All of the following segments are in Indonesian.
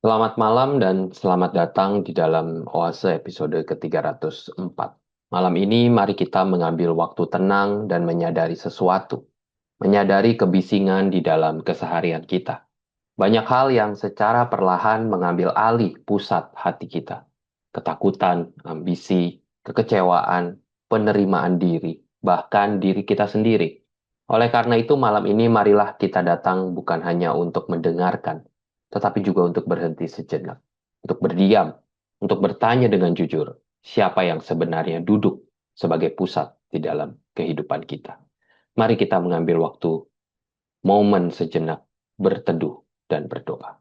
Selamat malam dan selamat datang di dalam Oase episode ke-304. Malam ini mari kita mengambil waktu tenang dan menyadari sesuatu. Menyadari kebisingan di dalam keseharian kita. Banyak hal yang secara perlahan mengambil alih pusat hati kita. Ketakutan, ambisi, kekecewaan, penerimaan diri, bahkan diri kita sendiri. Oleh karena itu malam ini marilah kita datang bukan hanya untuk mendengarkan, tetapi juga untuk berhenti sejenak, untuk berdiam, untuk bertanya dengan jujur, siapa yang sebenarnya duduk sebagai pusat di dalam kehidupan kita. Mari kita mengambil waktu, momen sejenak, berteduh dan berdoa.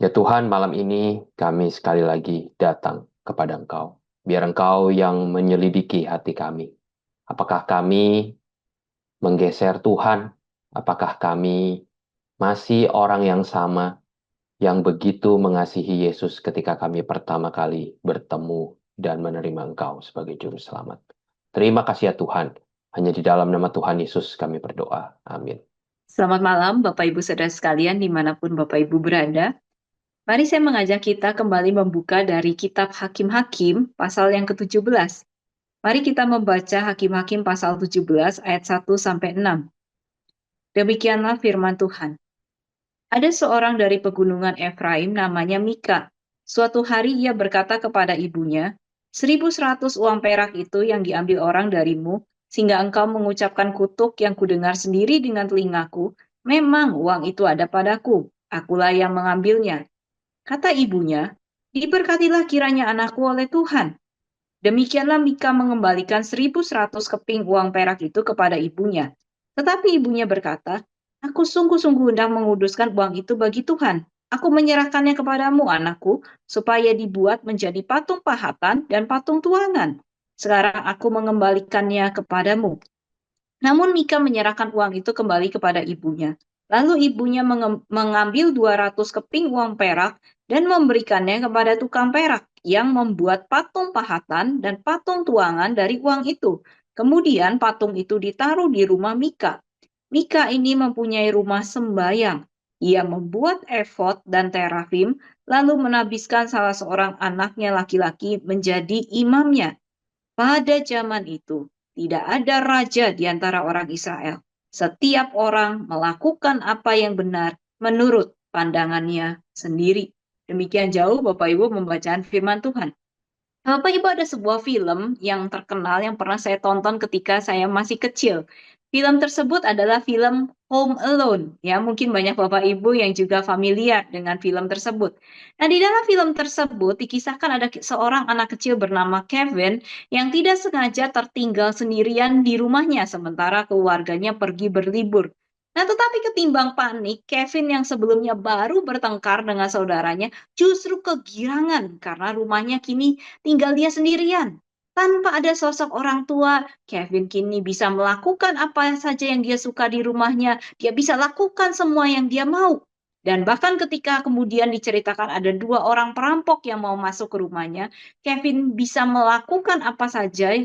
Ya Tuhan, malam ini kami sekali lagi datang kepada Engkau. Biar Engkau yang menyelidiki hati kami. Apakah kami menggeser Tuhan? Apakah kami masih orang yang sama yang begitu mengasihi Yesus ketika kami pertama kali bertemu dan menerima Engkau sebagai Juru Selamat? Terima kasih ya Tuhan. Hanya di dalam nama Tuhan Yesus kami berdoa. Amin. Selamat malam Bapak Ibu Saudara sekalian dimanapun Bapak Ibu berada. Mari saya mengajak kita kembali membuka dari kitab Hakim-Hakim pasal yang ke-17. Mari kita membaca Hakim-Hakim pasal 17 ayat 1-6. Demikianlah firman Tuhan. Ada seorang dari pegunungan Efraim namanya Mika. Suatu hari ia berkata kepada ibunya, 1.100 uang perak itu yang diambil orang darimu, sehingga engkau mengucapkan kutuk yang kudengar sendiri dengan telingaku, memang uang itu ada padaku, akulah yang mengambilnya. Kata ibunya, diberkatilah kiranya anakku oleh Tuhan. Demikianlah Mika mengembalikan 1.100 keping uang perak itu kepada ibunya. Tetapi ibunya berkata, aku sungguh-sungguh hendak menguduskan uang itu bagi Tuhan. Aku menyerahkannya kepadamu, anakku, supaya dibuat menjadi patung pahatan dan patung tuangan. Sekarang aku mengembalikannya kepadamu. Namun Mika menyerahkan uang itu kembali kepada ibunya. Lalu ibunya mengambil 200 keping uang perak dan memberikannya kepada tukang perak yang membuat patung pahatan dan patung tuangan dari uang itu. Kemudian patung itu ditaruh di rumah Mika. Mika ini mempunyai rumah sembayang. Ia membuat efod dan terafim, lalu menabiskan salah seorang anaknya laki-laki menjadi imamnya. Pada zaman itu, tidak ada raja di antara orang Israel. Setiap orang melakukan apa yang benar menurut pandangannya sendiri. Demikian jauh Bapak Ibu membacaan firman Tuhan. Bapak Ibu, ada sebuah film yang terkenal yang pernah saya tonton ketika saya masih kecil. Film tersebut adalah film Home Alone. Ya, mungkin banyak Bapak Ibu yang juga familiar dengan film tersebut. Nah, di dalam film tersebut dikisahkan ada seorang anak kecil bernama Kevin yang tidak sengaja tertinggal sendirian di rumahnya sementara keluarganya pergi berlibur. Nah, tetapi ketimbang panik, Kevin yang sebelumnya baru bertengkar dengan saudaranya justru kegirangan karena rumahnya kini tinggal dia sendirian. Tanpa ada sosok orang tua, Kevin kini bisa melakukan apa saja yang dia suka di rumahnya. Dia bisa lakukan semua yang dia mau. Dan bahkan ketika kemudian diceritakan ada 2 orang perampok yang mau masuk ke rumahnya, Kevin bisa melakukan apa saja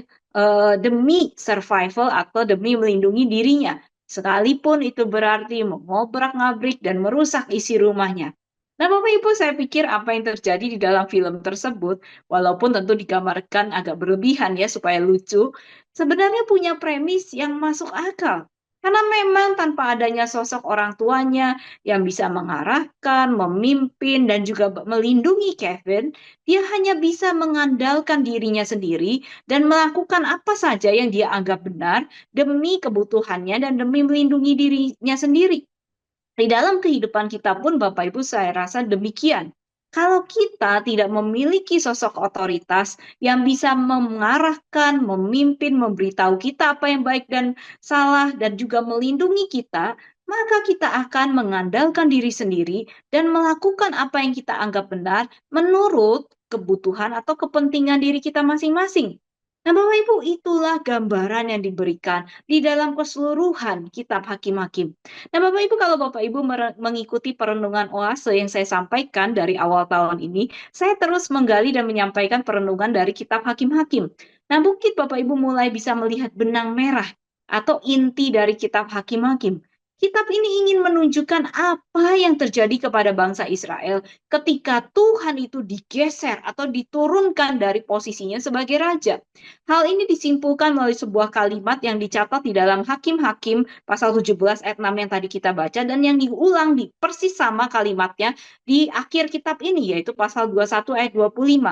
demi survival atau demi melindungi dirinya. Sekalipun itu berarti mengobrak-ngabrik dan merusak isi rumahnya. Nah, Bapak Ibu, saya pikir apa yang terjadi di dalam film tersebut, walaupun tentu digambarkan agak berlebihan ya supaya lucu, sebenarnya punya premis yang masuk akal. Karena memang tanpa adanya sosok orang tuanya yang bisa mengarahkan, memimpin, dan juga melindungi Kevin, dia hanya bisa mengandalkan dirinya sendiri dan melakukan apa saja yang dia anggap benar demi kebutuhannya dan demi melindungi dirinya sendiri. Di dalam kehidupan kita pun Bapak Ibu saya rasa demikian. Kalau kita tidak memiliki sosok otoritas yang bisa mengarahkan, memimpin, memberitahu kita apa yang baik dan salah dan juga melindungi kita, maka kita akan mengandalkan diri sendiri dan melakukan apa yang kita anggap benar menurut kebutuhan atau kepentingan diri kita masing-masing. Nah, Bapak Ibu, itulah gambaran yang diberikan di dalam keseluruhan kitab Hakim-Hakim. Nah, Bapak Ibu, kalau Bapak Ibu mengikuti perenungan oase yang saya sampaikan dari awal tahun ini, saya terus menggali dan menyampaikan perenungan dari kitab Hakim-Hakim. Nah, mungkin Bapak Ibu mulai bisa melihat benang merah atau inti dari kitab Hakim-Hakim. Kitab ini ingin menunjukkan apa yang terjadi kepada bangsa Israel ketika Tuhan itu digeser atau diturunkan dari posisinya sebagai raja. Hal ini disimpulkan melalui sebuah kalimat yang dicatat di dalam Hakim-Hakim pasal 17 ayat 6 yang tadi kita baca dan yang diulang di persis sama kalimatnya di akhir kitab ini yaitu pasal 21 ayat 25.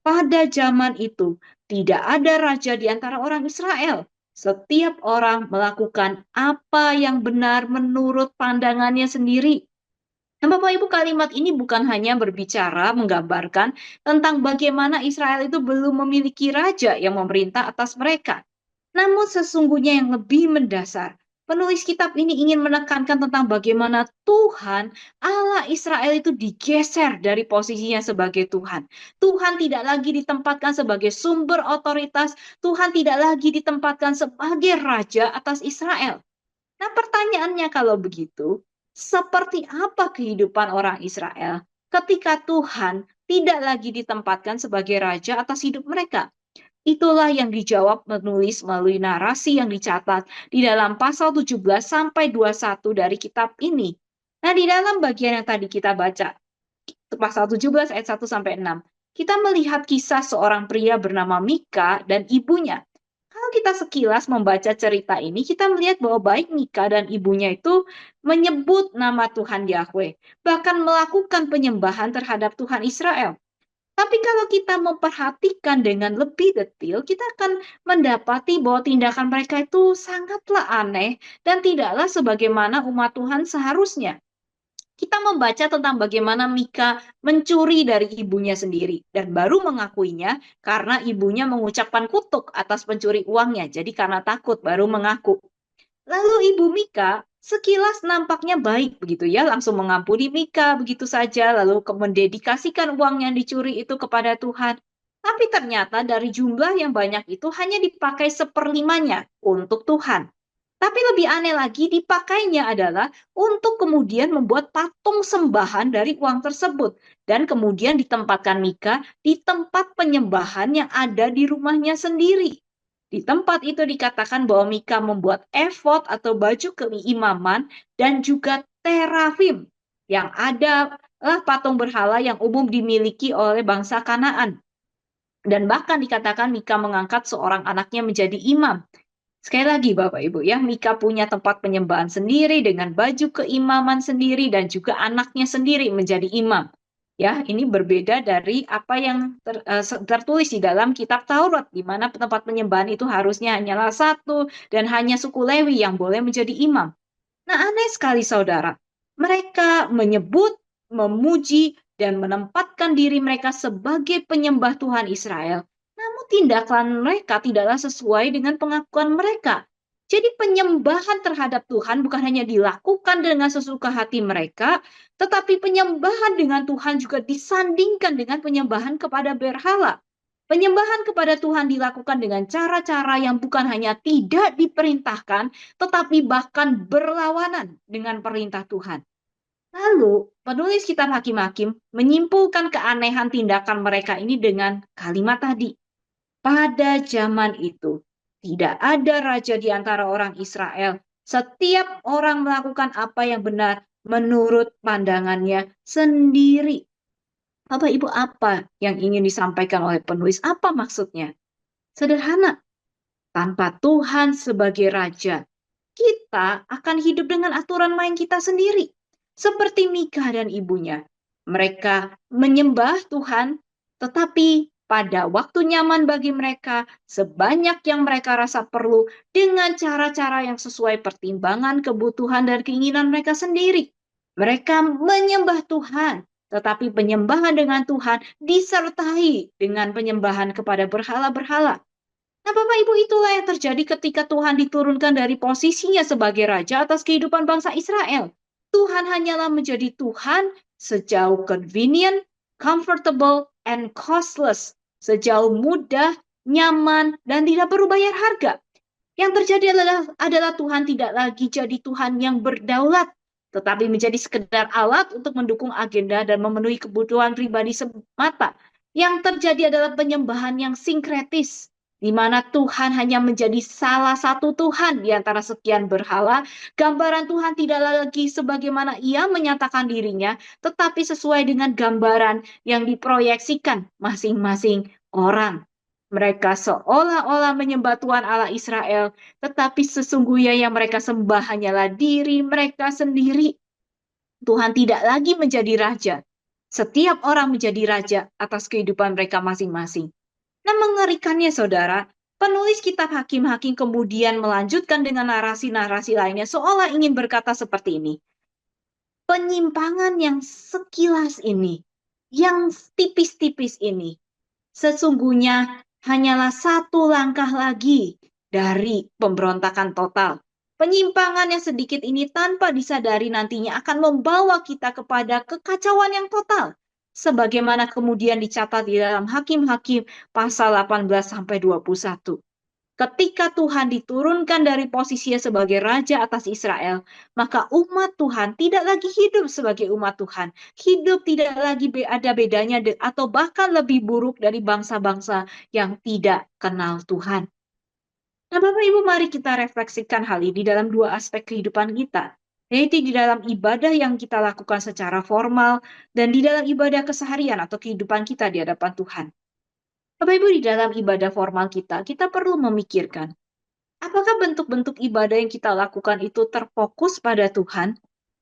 Pada zaman itu tidak ada raja di antara orang Israel. Setiap orang melakukan apa yang benar menurut pandangannya sendiri. Nah, Bapak Ibu, kalimat ini bukan hanya berbicara, menggambarkan tentang bagaimana Israel itu belum memiliki raja yang memerintah atas mereka. Namun sesungguhnya yang lebih mendasar, penulis kitab ini ingin menekankan tentang bagaimana Tuhan, Allah Israel itu digeser dari posisinya sebagai Tuhan. Tuhan tidak lagi ditempatkan sebagai sumber otoritas, Tuhan tidak lagi ditempatkan sebagai raja atas Israel. Nah, pertanyaannya kalau begitu, seperti apa kehidupan orang Israel ketika Tuhan tidak lagi ditempatkan sebagai raja atas hidup mereka? Itulah yang dijawab penulis melalui narasi yang dicatat di dalam pasal 17 sampai 21 dari kitab ini. Nah, di dalam bagian yang tadi kita baca, pasal 17 ayat 1 sampai 6, kita melihat kisah seorang pria bernama Mika dan ibunya. Kalau kita sekilas membaca cerita ini, kita melihat bahwa baik Mika dan ibunya itu menyebut nama Tuhan Yahweh, bahkan melakukan penyembahan terhadap Tuhan Israel. Tapi kalau kita memperhatikan dengan lebih detail, kita akan mendapati bahwa tindakan mereka itu sangatlah aneh dan tidaklah sebagaimana umat Tuhan seharusnya. Kita membaca tentang bagaimana Mika mencuri dari ibunya sendiri dan baru mengakuinya karena ibunya mengucapkan kutuk atas pencuri uangnya. Jadi karena takut baru mengaku. Lalu ibu Mika sekilas nampaknya baik begitu ya, langsung mengampuni Mika begitu saja, lalu mendedikasikan uang yang dicuri itu kepada Tuhan. Tapi ternyata dari jumlah yang banyak itu hanya dipakai seperlimanya untuk Tuhan. Tapi lebih aneh lagi, dipakainya adalah untuk kemudian membuat patung sembahan dari uang tersebut. Dan kemudian ditempatkan Mika di tempat penyembahan yang ada di rumahnya sendiri. Di tempat itu dikatakan bahwa Mika membuat efod atau baju keimaman dan juga terafim. Yang adalah patung berhala yang umum dimiliki oleh bangsa Kanaan. Dan bahkan dikatakan Mika mengangkat seorang anaknya menjadi imam. Sekali lagi Bapak Ibu ya, Mika punya tempat penyembahan sendiri dengan baju keimaman sendiri dan juga anaknya sendiri menjadi imam. Ya, ini berbeda dari apa yang tertulis di dalam kitab Taurat, di mana tempat penyembahan itu harusnya hanyalah satu dan hanya suku Lewi yang boleh menjadi imam. Nah, aneh sekali saudara. Mereka menyebut, memuji, dan menempatkan diri mereka sebagai penyembah Tuhan Israel. Namun tindakan mereka tidaklah sesuai dengan pengakuan mereka. Jadi penyembahan terhadap Tuhan bukan hanya dilakukan dengan sesuka hati mereka, tetapi penyembahan dengan Tuhan juga disandingkan dengan penyembahan kepada berhala. Penyembahan kepada Tuhan dilakukan dengan cara-cara yang bukan hanya tidak diperintahkan, tetapi bahkan berlawanan dengan perintah Tuhan. Lalu, penulis kitab Hakim-Hakim menyimpulkan keanehan tindakan mereka ini dengan kalimat tadi. Pada zaman itu, tidak ada raja di antara orang Israel. Setiap orang melakukan apa yang benar menurut pandangannya sendiri. Bapak Ibu, apa yang ingin disampaikan oleh penulis? Apa maksudnya? Sederhana, tanpa Tuhan sebagai raja, kita akan hidup dengan aturan main kita sendiri. Seperti Mika dan ibunya. Mereka menyembah Tuhan, tetapi pada waktu nyaman bagi mereka, sebanyak yang mereka rasa perlu, dengan cara-cara yang sesuai pertimbangan, kebutuhan, dan keinginan mereka sendiri. Mereka menyembah Tuhan, tetapi penyembahan dengan Tuhan disertai dengan penyembahan kepada berhala-berhala. Nah, Bapak Ibu, itulah yang terjadi ketika Tuhan diturunkan dari posisinya sebagai raja atas kehidupan bangsa Israel. Tuhan hanyalah menjadi Tuhan sejauh convenient, comfortable, and costless. Sejauh mudah, nyaman, dan tidak perlu bayar harga. Yang terjadi adalah Tuhan tidak lagi jadi Tuhan yang berdaulat, tetapi menjadi sekedar alat untuk mendukung agenda dan memenuhi kebutuhan pribadi semata. Yang terjadi adalah penyembahan yang sinkretis, di mana Tuhan hanya menjadi salah satu Tuhan di antara sekian berhala. Gambaran Tuhan tidak lagi sebagaimana ia menyatakan dirinya, tetapi sesuai dengan gambaran yang diproyeksikan masing-masing orang. Mereka seolah-olah menyembah Tuhan Allah Israel, tetapi sesungguhnya yang mereka sembah hanyalah diri mereka sendiri. Tuhan tidak lagi menjadi raja. Setiap orang menjadi raja atas kehidupan mereka masing-masing. Nah, mengerikannya saudara, penulis kitab Hakim-Hakim kemudian melanjutkan dengan narasi-narasi lainnya seolah ingin berkata seperti ini. Penyimpangan yang sekilas ini, yang tipis-tipis ini, sesungguhnya hanyalah satu langkah lagi dari pemberontakan total. Penyimpangan yang sedikit ini tanpa disadari nantinya akan membawa kita kepada kekacauan yang total. Sebagaimana kemudian dicatat di dalam Hakim-Hakim pasal 18-21. Ketika Tuhan diturunkan dari posisinya sebagai raja atas Israel, maka umat Tuhan tidak lagi hidup sebagai umat Tuhan. Hidup tidak lagi ada bedanya atau bahkan lebih buruk dari bangsa-bangsa yang tidak kenal Tuhan. Nah, Bapak Ibu, mari kita refleksikan hal ini dalam dua aspek kehidupan kita, yaitu di dalam ibadah yang kita lakukan secara formal dan di dalam ibadah keseharian atau kehidupan kita di hadapan Tuhan. Bapak Ibu, di dalam ibadah formal kita perlu memikirkan, apakah bentuk-bentuk ibadah yang kita lakukan itu terfokus pada Tuhan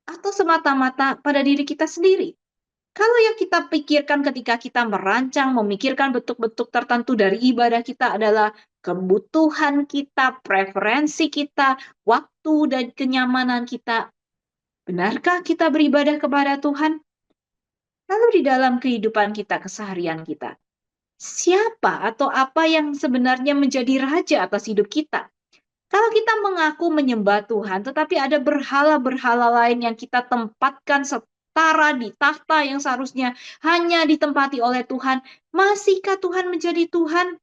atau semata-mata pada diri kita sendiri? Kalau yang kita pikirkan ketika kita merancang, memikirkan bentuk-bentuk tertentu dari ibadah kita adalah kebutuhan kita, preferensi kita, waktu dan kenyamanan kita, benarkah kita beribadah kepada Tuhan? Lalu di dalam kehidupan kita, keseharian kita, siapa atau apa yang sebenarnya menjadi raja atas hidup kita? Kalau kita mengaku menyembah Tuhan, tetapi ada berhala-berhala lain yang kita tempatkan setara di takhta yang seharusnya hanya ditempati oleh Tuhan, masihkah Tuhan menjadi Tuhan?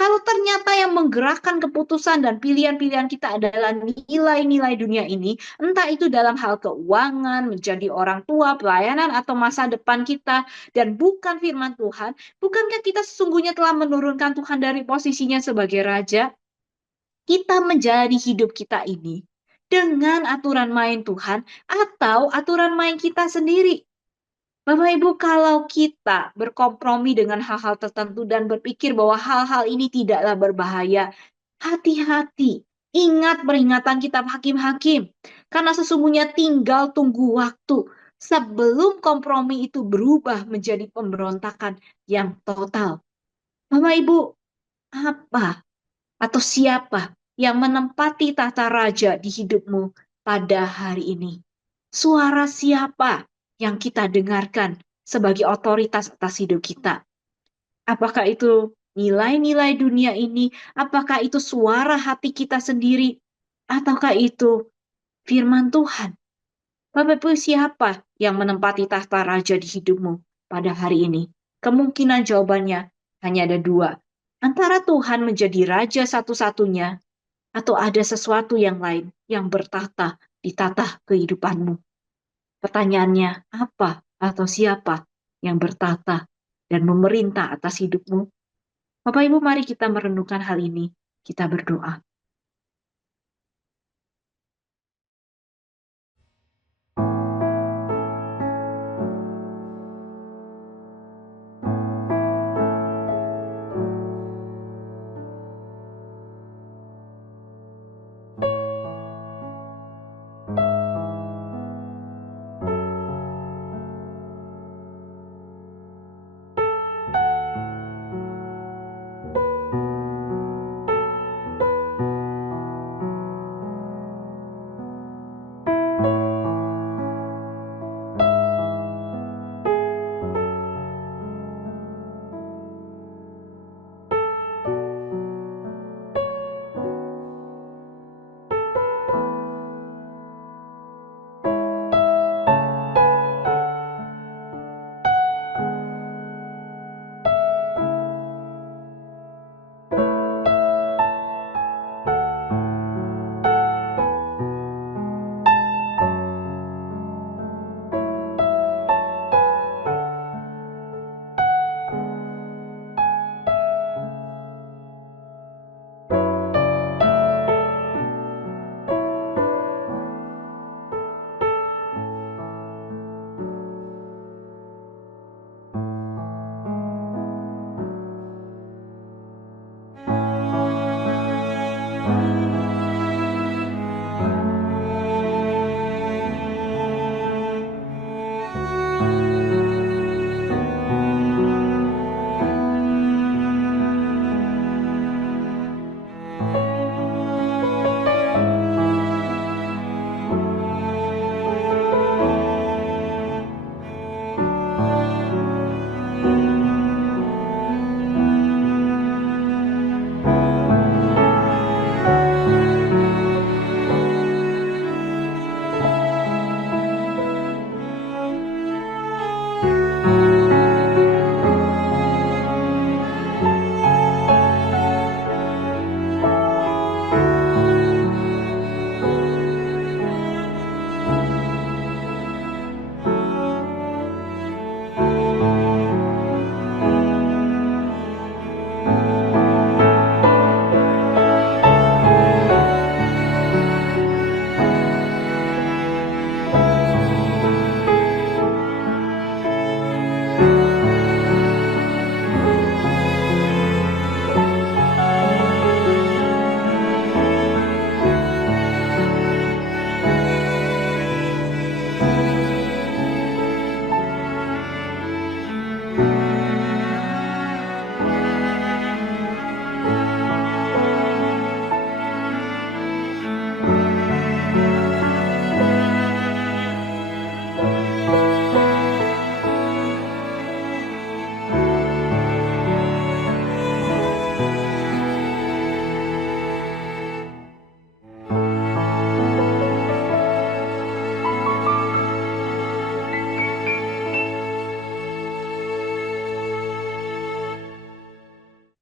Kalau ternyata yang menggerakkan keputusan dan pilihan-pilihan kita adalah nilai-nilai dunia ini, entah itu dalam hal keuangan, menjadi orang tua, pelayanan, atau masa depan kita, dan bukan firman Tuhan, bukankah kita sesungguhnya telah menurunkan Tuhan dari posisinya sebagai raja? Kita menjadi hidup kita ini dengan aturan main Tuhan atau aturan main kita sendiri. Bapak Ibu, kalau kita berkompromi dengan hal-hal tertentu dan berpikir bahwa hal-hal ini tidaklah berbahaya, hati-hati. Ingat peringatan kitab Hakim-Hakim. Karena sesungguhnya tinggal tunggu waktu sebelum kompromi itu berubah menjadi pemberontakan yang total. Bapak Ibu, apa atau siapa yang menempati tahta raja di hidupmu pada hari ini? Suara siapa yang kita dengarkan sebagai otoritas atas hidup kita? Apakah itu nilai-nilai dunia ini? Apakah itu suara hati kita sendiri? Ataukah itu firman Tuhan? Bapak Ibu, siapa yang menempati tahta raja di hidupmu pada hari ini? Kemungkinan jawabannya hanya ada dua. Antara Tuhan menjadi raja satu-satunya, atau ada sesuatu yang lain yang bertahta di tahta kehidupanmu. Pertanyaannya, apa atau siapa yang bertata dan memerintah atas hidupmu? Bapak Ibu, mari kita merenungkan hal ini. Kita berdoa.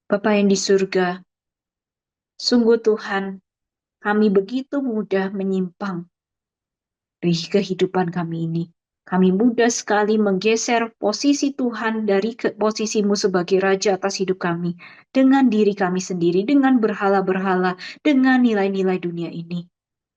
Bapa yang di surga, sungguh Tuhan, kami begitu mudah menyimpang dari kehidupan kami ini. Kami mudah sekali menggeser posisi Tuhan dari posisimu sebagai Raja atas hidup kami. Dengan diri kami sendiri, dengan berhala-berhala, dengan nilai-nilai dunia ini.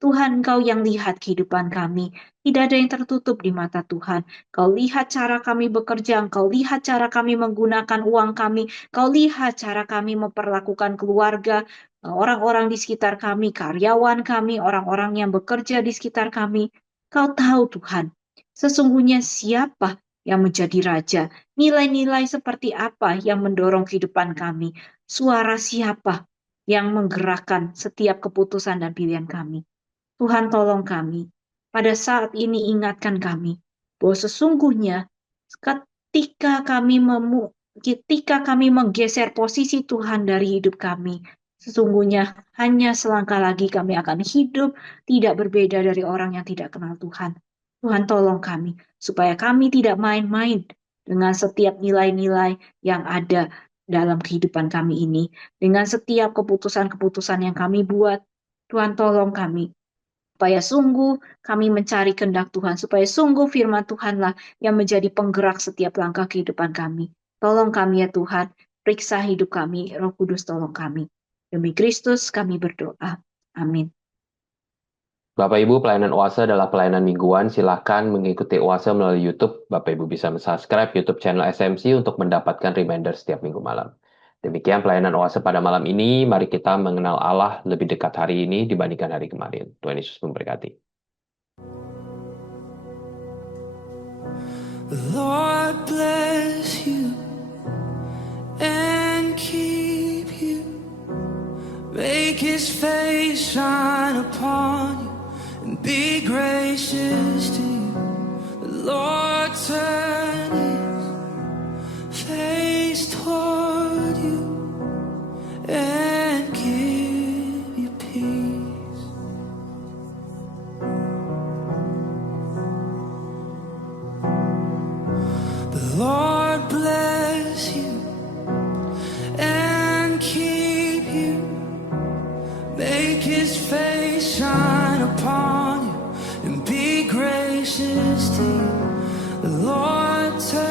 Tuhan, Engkau yang lihat kehidupan kami. Tidak ada yang tertutup di mata Tuhan. Kau lihat cara kami bekerja, Engkau lihat cara kami menggunakan uang kami, Kau lihat cara kami memperlakukan keluarga, orang-orang di sekitar kami, karyawan kami, orang-orang yang bekerja di sekitar kami. Kau tahu Tuhan, sesungguhnya siapa yang menjadi raja, nilai-nilai seperti apa yang mendorong kehidupan kami, suara siapa yang menggerakkan setiap keputusan dan pilihan kami. Tuhan tolong kami, pada saat ini ingatkan kami, bahwa sesungguhnya ketika kami menggeser posisi Tuhan dari hidup kami, sesungguhnya hanya selangkah lagi kami akan hidup tidak berbeda dari orang yang tidak kenal Tuhan. Tuhan tolong kami, supaya kami tidak main-main dengan setiap nilai-nilai yang ada dalam kehidupan kami ini, dengan setiap keputusan-keputusan yang kami buat. Tuhan tolong kami, supaya sungguh kami mencari kehendak Tuhan, supaya sungguh firman Tuhanlah yang menjadi penggerak setiap langkah kehidupan kami. Tolong kami ya Tuhan, periksa hidup kami, Roh Kudus tolong kami. Demi Kristus kami berdoa. Amin. Bapak Ibu, pelayanan Oase adalah pelayanan mingguan. Silahkan mengikuti Oase melalui YouTube. Bapak Ibu bisa subscribe YouTube channel SMC untuk mendapatkan reminder setiap minggu malam. Demikian pelayanan Oase pada malam ini. Mari kita mengenal Allah lebih dekat hari ini dibandingkan hari kemarin. Tuhan Yesus memberkati. The Lord bless you and keep you. Make His face shine upon you and be gracious to you. The Lord turn His face toward you and give you peace. The Lord bless you and keep you. Make His face shine upon you and be gracious to you. The Lord turn